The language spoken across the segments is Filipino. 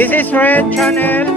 This is Red Channel.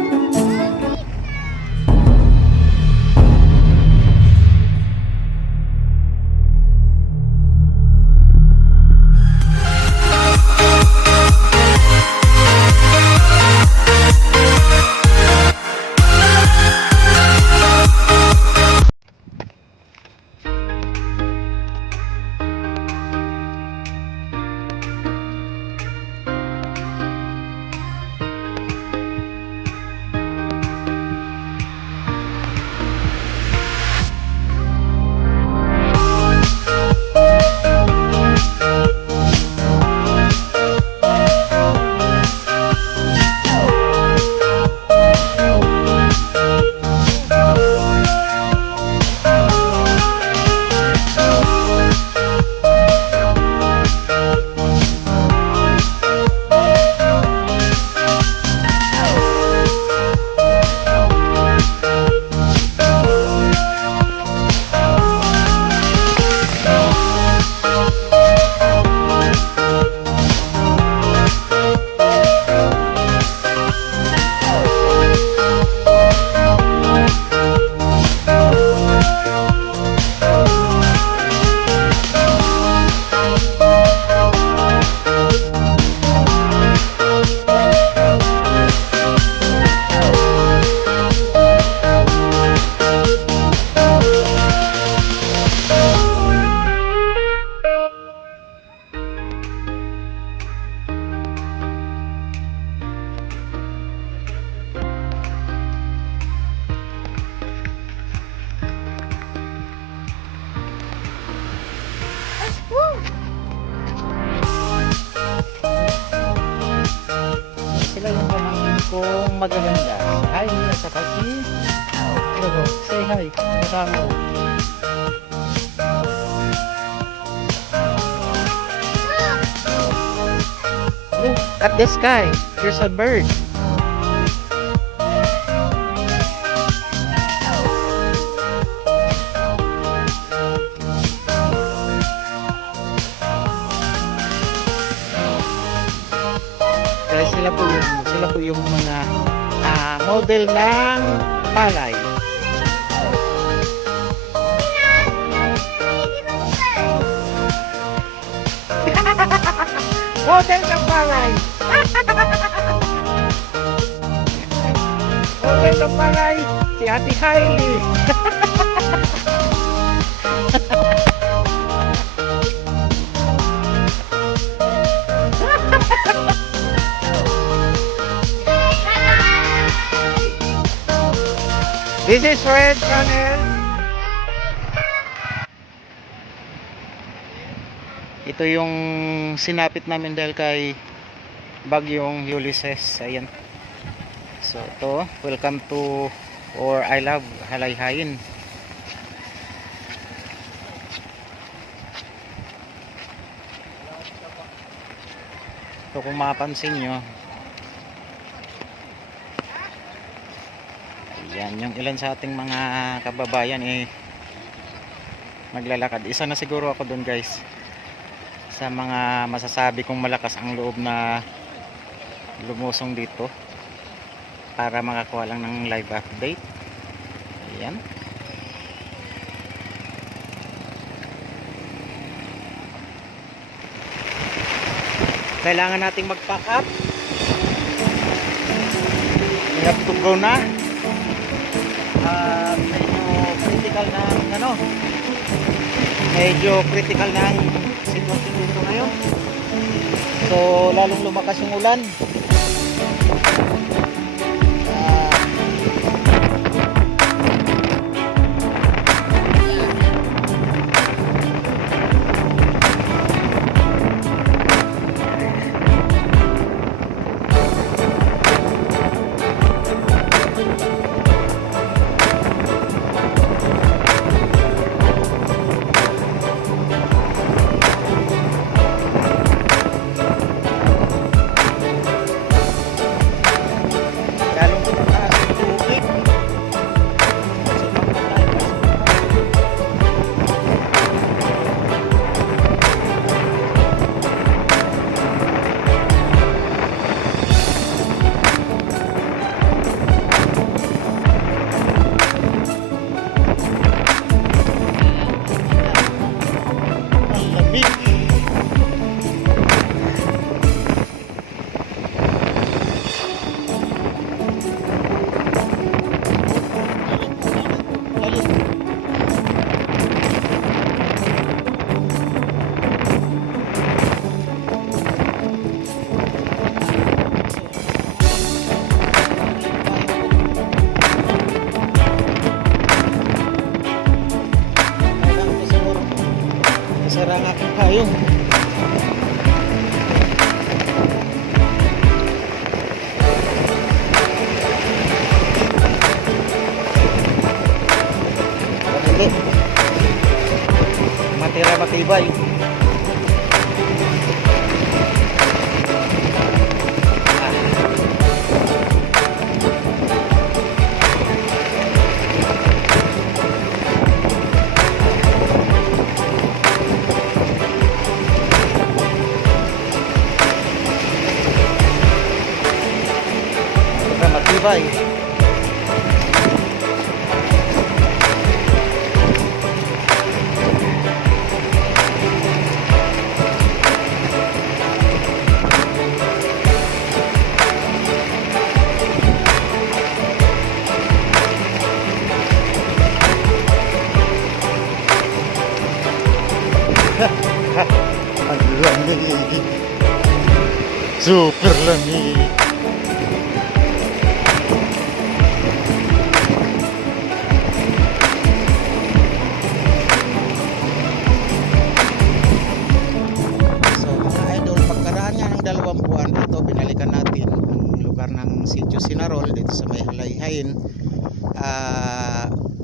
Sila yung pamangkin kong magaganda. Hi, Mia sa kasi. Say hi. Kasama. Look at the sky. There's a bird. Kaya sila po yung mga model ng palay. Model ng palay. Model ng palay. Si Ate Hailey. This is Red Channel. Ito yung sinapit namin dahil kay Bagyong Ulysses. Ayan. So ito, welcome to or I love Halayhayin. So kung mapapansin nyo, yan yung ilan sa ating mga kababayan maglalakad. Isa na siguro ako dun guys sa mga masasabi kong malakas ang loob na lumusong dito para makakuha lang ng live update. Ayan. Kailangan nating mag-pack up. We have to go na. Medyo critical ng sitwasyon dito ngayon. So lalong lumakas yung ulan. Ayun. Hindi. Matira matibay. Matira matibay. Ang lamig. Super lamig. So mga idol, pagkaraan nga ng 2 buwan, ito binalikan natin ang lugar ng Sitio Sinarol dito sa may Halayhayin,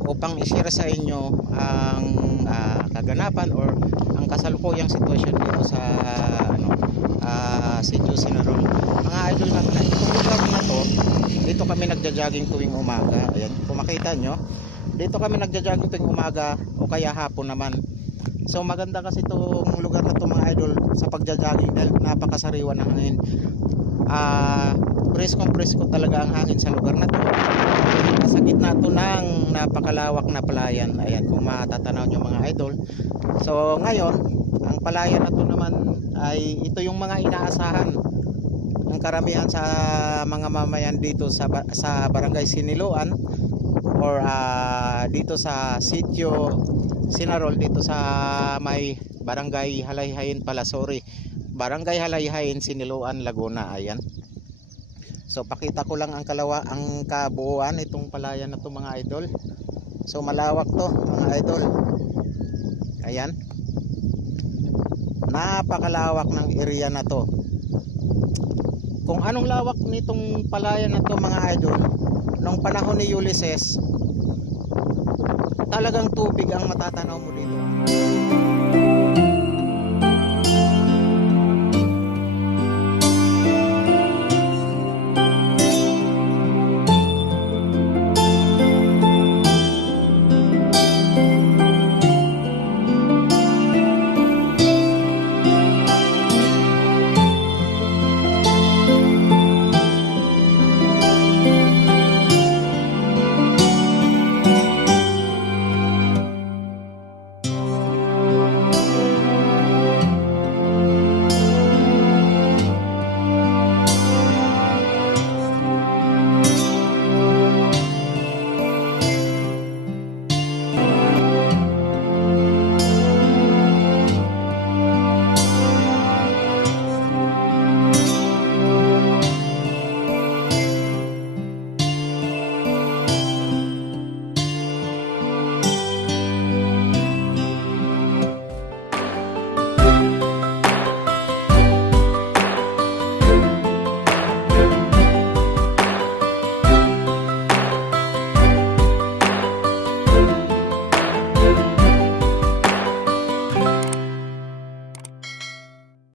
upang i-share sa inyo ang kaganapan or ang kasalukuyang sitwasyon dito sa Sitio Sinarol. Mga idol, na itong lugar na to, dito kami nagja-jogging tuwing umaga. Ayan, kung makita nyo, dito kami nagja-jogging tuwing umaga o kaya hapon naman. So maganda kasi itong lugar na to mga idol sa pagja-jogging dahil napakasariwa ng hangin. Presko talaga ang hangin sa lugar na to. Nasa gitna to ng napakalawak na palayan. Ayan, kung matatanaw nyo mga idol. So ngayon, ang palayan na to naman ay ito yung mga inaasahan ng karamihan sa mga mamayan dito sa Barangay Siniloan or dito sa Sitio Sinarol, dito sa may Barangay Halayhayin pala, sorry, Barangay Halayhayin, Siniloan, Laguna. Ayan. So pakita ko lang ang kabuuan itong palayan na to mga idol. So malawak to mga idol. Ayan. Napakalawak ng area na to. Kung anong lawak nitong palayan na to mga idol, nung panahon ni Ulysses, talagang tubig ang matatanaw mo dito.